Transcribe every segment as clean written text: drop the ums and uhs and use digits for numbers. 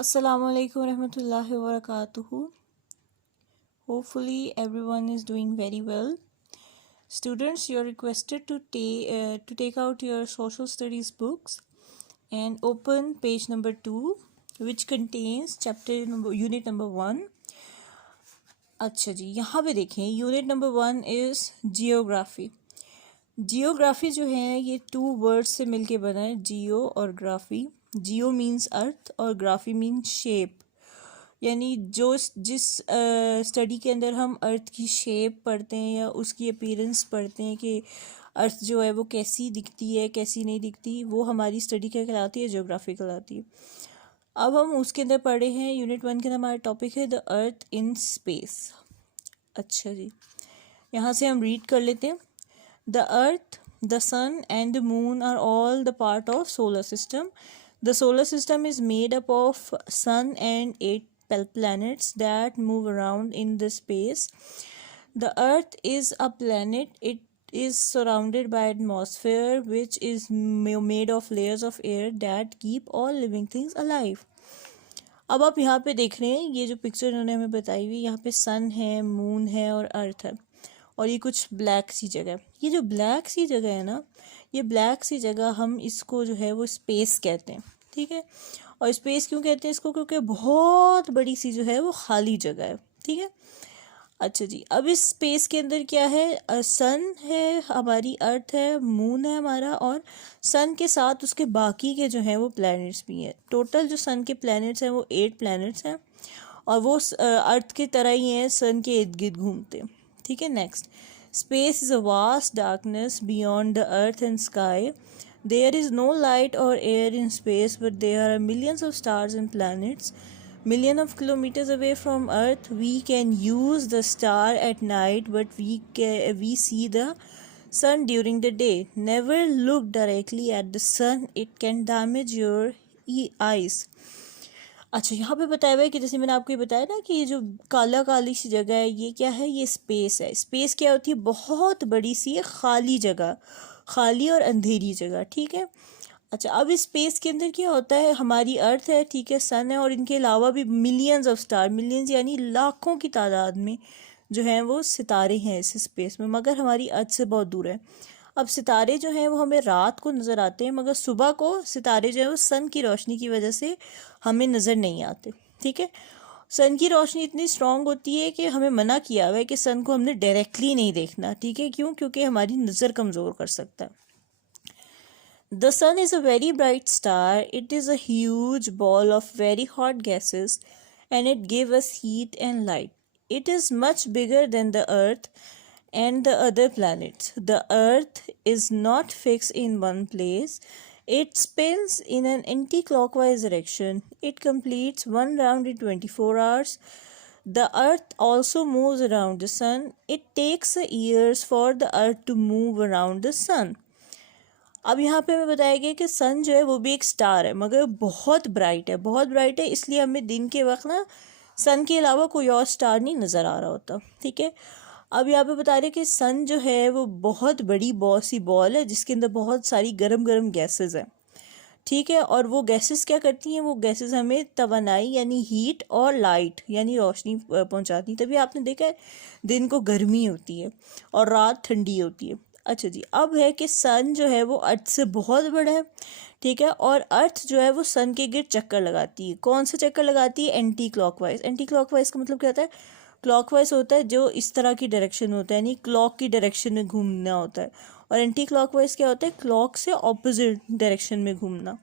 Assalamu alaikum warahmatullahi wabarakatuh. Hopefully everyone is doing very well. Students, you are requested to take out your social studies books and open page number 2, which contains unit number 1. अच्छा जी, यहाँ पे देखें unit number 1 is geography. Geography जो है ये 2 words से मिलके बना है, जियो और ग्राफी. जियो मीन्स अर्थ और ग्राफी मीन्स शेप. यानी जिस स्टडी के अंदर हम अर्थ की शेप पढ़ते हैं या उसकी अपीयरेंस पढ़ते हैं कि अर्थ जो है वो कैसी दिखती है कैसी नहीं दिखती, वो हमारी स्टडी क्या कहलाती है, ज्योग्राफी कहलाती है. अब हम उसके अंदर पढ़े हैं यूनिट 1 के अंदर हमारा टॉपिक है द अर्थ इन स्पेस. अच्छा जी, यहाँ से हम रीड कर लेते हैं. The earth, the sun and the moon are all the part of solar system. The solar system is made up of sun and 8 planets that move around in the space. The earth is a planet. It is surrounded by atmosphere which is made of layers of air that keep all living things alive. अब आप यहाँ पे देख रहे हैं ये जो picture इन्होंने हमें बताई हुई, यहाँ पे सन है, मून है और अर्थ है और ये कुछ ब्लैक सी जगह है. ये जो ब्लैक सी जगह है ना, ये ब्लैक सी जगह हम इसको जो है वो स्पेस कहते हैं. ठीक है, और स्पेस क्यों कहते हैं इसको, क्योंकि बहुत बड़ी सी जो है वो खाली जगह है. ठीक है, अच्छा जी. अब इस स्पेस के अंदर क्या है, सन है हमारी, अर्थ है, मून है हमारा, और सन के साथ उसके बाकी के जो हैं वो प्लैनेट्स भी हैं. टोटल जो सन के प्लैनेट्स हैं वो 8 प्लैनेट्स हैं और वो अर्थ की तरह ही हैं, सन के इर्द गिर्द घूमते. ठीक है, next. Space is a vast darkness beyond the earth and sky. There is no light or air in space, but there are millions of stars and planets. Millions of kilometers away from Earth, we can use the star at night, but we see the sun during the day. Never look directly at the sun; it can damage your eyes. अच्छा, यहाँ पे बताया हुआ है कि जैसे मैंने आपको ये बताया ना कि ये जो काला काली सी जगह है ये क्या है, ये स्पेस है. स्पेस क्या होती है, बहुत बड़ी सी खाली जगह, खाली और अंधेरी जगह. ठीक है, अच्छा. अब इस स्पेस के अंदर क्या होता है, हमारी अर्थ है, ठीक है, सन है, और इनके अलावा भी मिलियंस ऑफ स्टार, मिलियंस यानी लाखों की तादाद में जो हैं वो सितारे हैं इस स्पेस में, मगर हमारी अर्थ से बहुत दूर है. अब सितारे जो हैं वो हमें रात को नज़र आते हैं, मगर सुबह को सितारे जो है वो सन की रोशनी की वजह से हमें नज़र नहीं आते. ठीक है, सन की रोशनी इतनी स्ट्रांग होती है कि हमें मना किया हुआ है कि सन को हमने डायरेक्टली नहीं देखना. ठीक है, क्यों, क्योंकि हमारी नज़र कमज़ोर कर सकता है. The sun is a very bright star. It is a huge ball of very hot gases and it gives us heat and light. It is much bigger than the earth and the other planets. The earth is not fixed in one place. It spins in an anti-clockwise direction. It completes one round in 24 hours. The earth also moves around the sun. It takes years for the earth to move around the sun. अब यहाँ पे हमें बताया गया कि सन जो है वो भी एक स्टार है, मगर बहुत ब्राइट है. बहुत ब्राइट है इसलिए हमें दिन के वक्त ना सन के अलावा कोई और स्टार नहीं नज़र आ रहा होता. ठीक है, अब यहाँ पे बता रहे हैं कि सन जो है वो बहुत बड़ी सी बॉल है जिसके अंदर बहुत सारी गरम गरम गैसेस हैं. ठीक है, और वो गैसेस क्या करती हैं, वो गैसेस हमें तवानाई यानी हीट और लाइट यानी रोशनी पहुँचाती हैं. तभी आपने देखा है दिन को गर्मी होती है और रात ठंडी होती है. अच्छा जी, अब है कि सन जो है वो अर्थ से बहुत बड़ा है. ठीक है, और अर्थ जो है वो सन के गिर्द चक्कर लगाती है. कौन सा चक्कर लगाती है, एंटी क्लॉकवाइज. एंटी क्लॉकवाइज का मतलब क्या होता है, क्लॉकवाइज होता है जो इस तरह की डायरेक्शन होता है, यानी क्लॉक की डायरेक्शन में घूमना होता है, और एंटी क्लॉकवाइज क्या होता है, क्लॉक से ऑपोजिट डायरेक्शन में घूमना.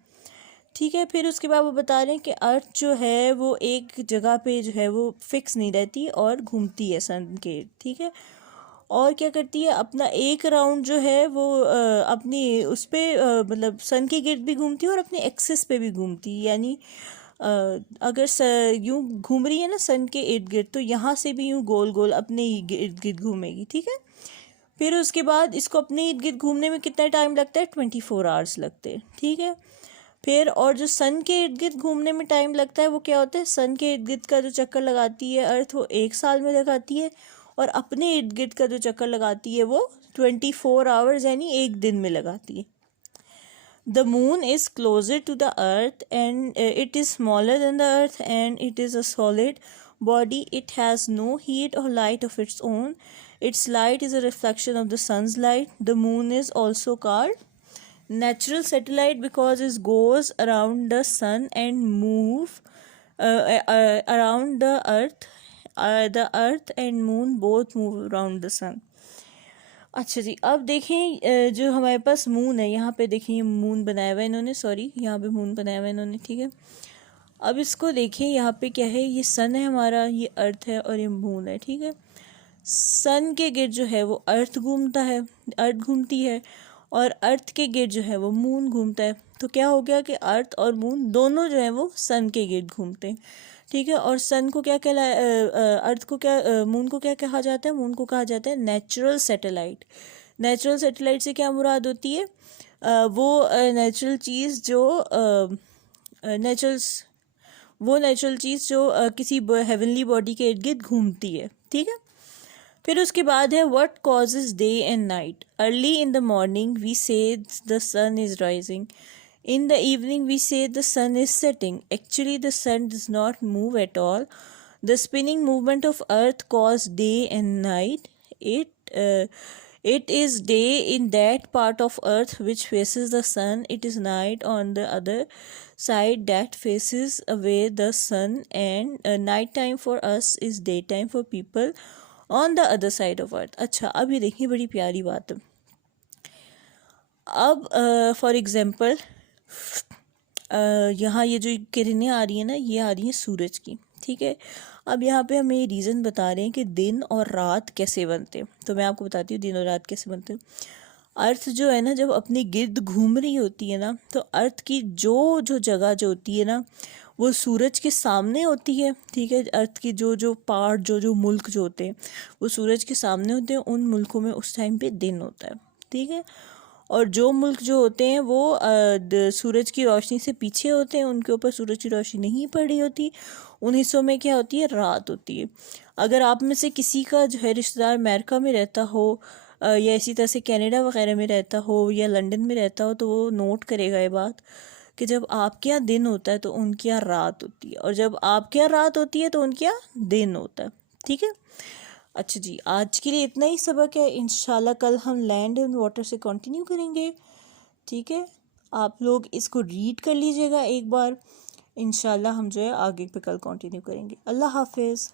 ठीक है, फिर उसके बाद वो बता रहे हैं कि अर्थ जो है वो एक जगह पे जो है वो फिक्स नहीं रहती और घूमती है सन के. ठीक है, और क्या करती है, अपना एक राउंड जो है वो अपनी उस पर मतलब सन के गिर्द भी घूमती है और अपने एक्सिस पे भी घूमती है. यानी अगर यूँ घूम रही है ना सन के इर्द गिर्द, तो यहाँ से भी यूँ गोल गोल अपने इर्द गिर्द घूमेगी. ठीक है, फिर उसके बाद इसको अपने इर्द गिर्द घूमने में कितना टाइम लगता है, 24 आवर्स लगते हैं. ठीक है, फिर और जो सन के इर्द गिर्द घूमने में टाइम लगता है वो क्या होता है, सन के इर्द गिर्द का जो चक्कर लगाती है अर्थ वो 1 साल में लगाती है, और अपने इर्द गिर्द का जो चक्कर लगाती है वो 24 आवर्स यानी 1 दिन में लगाती है. The moon is closer to the earth and it is smaller than the earth and it is a solid body. It has no heat or light of its own. Its light is a reflection of the sun's light. The moon is also called natural satellite because it goes around the sun and move around the earth. The earth and moon both move around the sun. अच्छा जी, अब देखें जो हमारे पास moon है, यहाँ पे देखें ये मून बनाया हुआ है इन्होंने, सॉरी यहाँ पे मून बनाया हुआ है इन्होंने, ठीक है। अब इसको देखें, यहाँ पे क्या है, ये सन है हमारा, ये अर्थ है और ये मून है, ठीक है। सन के गिर्द जो है वो अर्थ घूमता है, अर्थ घूमती है, और अर्थ के गिर्द जो है वो मून घूमता है। तो क्या हो गया कि अर्थ और मून दोनों जो है वो सन के गिर्द घूमते हैं, ठीक है। और सन को क्या कहला अर्थ को क्या मून को क्या कहा जाता है? मून को कहा जाता है नेचुरल सैटेलाइट। नेचुरल सैटेलाइट से क्या मुराद होती है? वो नेचुरल चीज़ जो किसी हेवनली बॉडी के इर्द गिर्द घूमती है, ठीक है। फिर उसके बाद है what causes day and night. Early in the morning we see the sun is rising. In the evening we say the sun is setting. Actually the sun does not move at all. The spinning movement of earth causes day and night. It is day in that part of earth which faces the sun. It is night on the other side that faces away the sun. And night time for us is daytime for people on the other side of earth. अच्छा, अब ये देखिए बड़ी प्यारी बात है। अब for example यहाँ ये जो किरणें आ रही हैं ना, ये आ रही हैं सूरज की, ठीक है। अब यहाँ पे हमें रीज़न बता रहे हैं कि दिन और रात कैसे बनते हैं। तो मैं आपको बताती हूँ दिन और रात कैसे बनते हैं। अर्थ जो है ना, जब अपने गिर्द घूम रही होती है ना, तो अर्थ की जो जो जगह जो होती है ना, वो सूरज के सामने होती है, ठीक है। अर्थ की जो जो पार्ट जो जो मुल्क जो होते हैं वो सूरज के सामने होते हैं। उन मुल्कों में उस टाइम पे दिन होता है, ठीक है। और जो मुल्क जो होते हैं वो सूरज की रोशनी से पीछे होते हैं, उनके ऊपर सूरज की रोशनी नहीं पड़ रही होती, उन हिस्सों में क्या होती है, रात होती है। अगर आप में से किसी का जो है रिश्तेदार अमेरिका में रहता हो या इसी तरह से कनाडा वगैरह में रहता हो या लंदन में रहता हो, तो वो नोट करेगा ये बात कि जब आपके यहाँ दिन होता है तो उनके यहाँ रात होती है, और जब आपके यहाँ रात होती है तो उनके यहाँ दिन होता है, ठीक है। अच्छा जी, आज के लिए इतना ही सबक है। इंशाल्लाह कल हम लैंड एंड वाटर से कंटिन्यू करेंगे, ठीक है। आप लोग इसको रीड कर लीजिएगा एक बार, इंशाल्लाह हम जो है आगे पे कल कंटिन्यू करेंगे। अल्लाह हाफिज़।